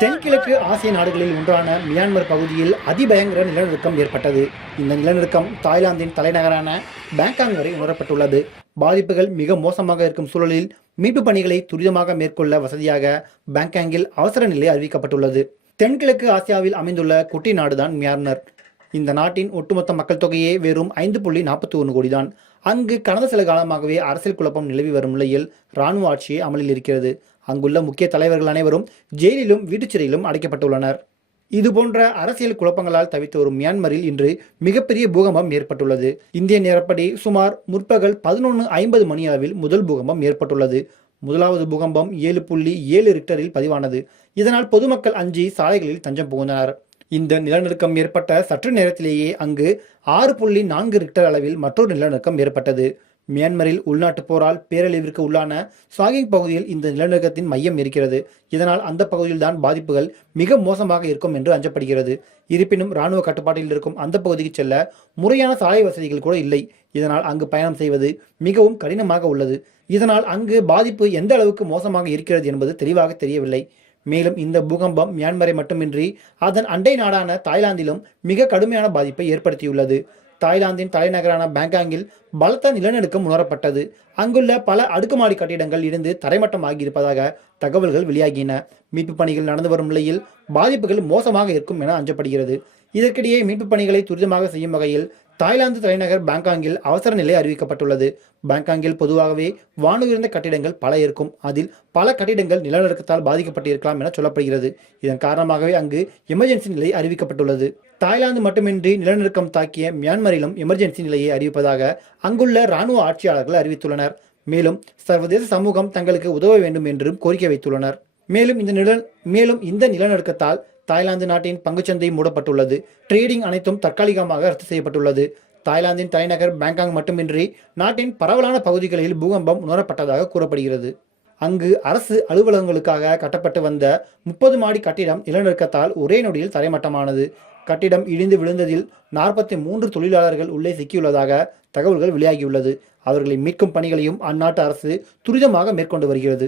தென்கிழக்கு ஆசிய நாடுகளில் ஒன்றான மியான்மர் பகுதியில் அதிபயங்கர நிலநடுக்கம் ஏற்பட்டது. இந்த நிலநடுக்கம் தாய்லாந்தின் தலைநகரான பேங்காங் வரை உணரப்பட்டுள்ளது. பாதிப்புகள் மிக மோசமாக இருக்கும் சூழலில் மீட்பு பணிகளை துரிதமாக மேற்கொள்ள வசதியாக பேங்காங்கில் அவசர நிலை அறிவிக்கப்பட்டுள்ளது. தென்கிழக்கு ஆசியாவில் அமைந்துள்ள குட்டி நாடுதான் மியான்மர். இந்த நாட்டின் ஒட்டுமொத்த மக்கள் தொகையே வெறும் ஐந்து புள்ளி நாற்பத்தி ஒன்று கோடி தான் அங்கு கடந்த சில காலமாகவே அரசியல் குழப்பம் நிலவி வரும் நிலையில் இராணுவ ஆட்சியே அமலில் இருக்கிறது. அங்குள்ள முக்கிய தலைவர்கள் அனைவரும் ஜெயிலிலும் வீட்டுச்சிறையிலும் அடைக்கப்பட்டுள்ளனர். இதுபோன்ற அரசியல் குழப்பங்களால் தவித்து வரும் மியான்மரில் இன்று மிகப்பெரிய பூகம்பம் ஏற்பட்டுள்ளது. இந்திய நேரப்படி சுமார் முற்பகல் பதினொன்று ஐம்பது மணி அளவில் முதல் பூகம்பம் ஏற்பட்டுள்ளது. முதலாவது பூகம்பம் ஏழு புள்ளி ஏழு ரிக்டரில் பதிவானது. இதனால் பொதுமக்கள் அஞ்சி சாலைகளில் தஞ்சம் புகுந்தனர். இந்த நிலநடுக்கம் ஏற்பட்ட சற்று நேரத்திலேயே அங்கு ஆறு புள்ளி நான்கு ரிக்டர் அளவில் மற்றொரு நிலநடுக்கம் ஏற்பட்டது. மியான்மரில் உள்நாட்டுப் போரால் பேரழிவிற்கு உள்ளான சாகிங் பகுதியில் இந்த நிலநடுக்கத்தின் மையம் இருக்கிறது. இதனால் அந்த பகுதியில்தான் பாதிப்புகள் மிக மோசமாக இருக்கும் என்று அஞ்சப்படுகிறது. இருப்பினும் இராணுவ கட்டுப்பாட்டில் இருக்கும் அந்த பகுதிக்கு செல்ல முறையான சாலை வசதிகள் கூட இல்லை. இதனால் அங்கு பயணம் செய்வது மிகவும் கடினமாக உள்ளது. இதனால் அங்கு பாதிப்பு எந்த அளவுக்கு மோசமாக இருக்கிறது என்பது தெளிவாக தெரியவில்லை. மேலும் இந்த பூகம்பம் மியான்மரை மட்டுமின்றி அதன் அண்டை நாடான தாய்லாந்திலும் மிக கடுமையான பாதிப்பை ஏற்படுத்தியுள்ளது. தாய்லாந்தின் தலைநகரான பேங்காங்கில் பலத்த நிலநடுக்கம் உணரப்பட்டது. அங்குள்ள பல அடுக்குமாடி கட்டிடங்கள் இருந்து தரைமட்டமாகி இருப்பதாக தகவல்கள் வெளியாகின. மீட்பு பணிகள் நடந்து வரும் நிலையில் பாதிப்புகள் மோசமாக இருக்கும் என அஞ்சப்படுகிறது. இதற்கிடையே மீட்பு பணிகளை துரிதமாக செய்யும் வகையில் தாய்லாந்து தலைநகர் பேங்காங்கில் அவசர நிலை அறிவிக்கப்பட்டுள்ளது. பேங்காங்கில் பொதுவாகவே வானுயர்ந்த கட்டிடங்கள் பல இருக்கும். அதில் பல கட்டிடங்கள் நிலநடுக்கத்தால் பாதிக்கப்பட்டிருக்கலாம் என சொல்லப்படுகிறது. இதன் காரணமாகவே அங்கு எமர்ஜென்சி நிலை அறிவிக்கப்பட்டுள்ளது. தாய்லாந்து மட்டுமின்றி நிலநடுக்கம் தாக்கிய மியான்மரிலும் எமர்ஜென்சி நிலையை அறிவிப்பதாக அங்குள்ள இராணுவ ஆட்சியாளர்கள் அறிவித்துள்ளனர். மேலும் சர்வதேச சமூகம் தங்களுக்கு உதவ வேண்டும் என்றும் கோரிக்கை வைத்துள்ளனர். மேலும் இந்த நில மேலும் இந்த நிலநடுக்கத்தால் தாய்லாந்து நாட்டின் பங்குச்சந்தை மூடப்பட்டுள்ளது. ட்ரேடிங் அனைத்தும் தற்காலிகமாக ரத்து செய்யப்பட்டுள்ளது. தாய்லாந்தின் தலைநகர் பேங்காங் மட்டுமின்றி நாட்டின் பரவலான பகுதிகளில் பூகம்பம் உணரப்பட்டதாக கூறப்படுகிறது. அங்கு அரசு அலுவலகங்களுக்காக கட்டப்பட்டு வந்த முப்பது மாடி கட்டிடம் நிலநடுக்கத்தால் ஒரே நொடியில் தரைமட்டமானது. கட்டிடம் இடிந்து விழுந்ததில் நாற்பத்தி மூன்று தொழிலாளர்கள் உள்ளே சிக்கியுள்ளதாக தகவல்கள் வெளியாகியுள்ளது. அவர்களை மீட்கும் பணிகளையும் அந்நாட்டு அரசு துரிதமாக மேற்கொண்டு வருகிறது.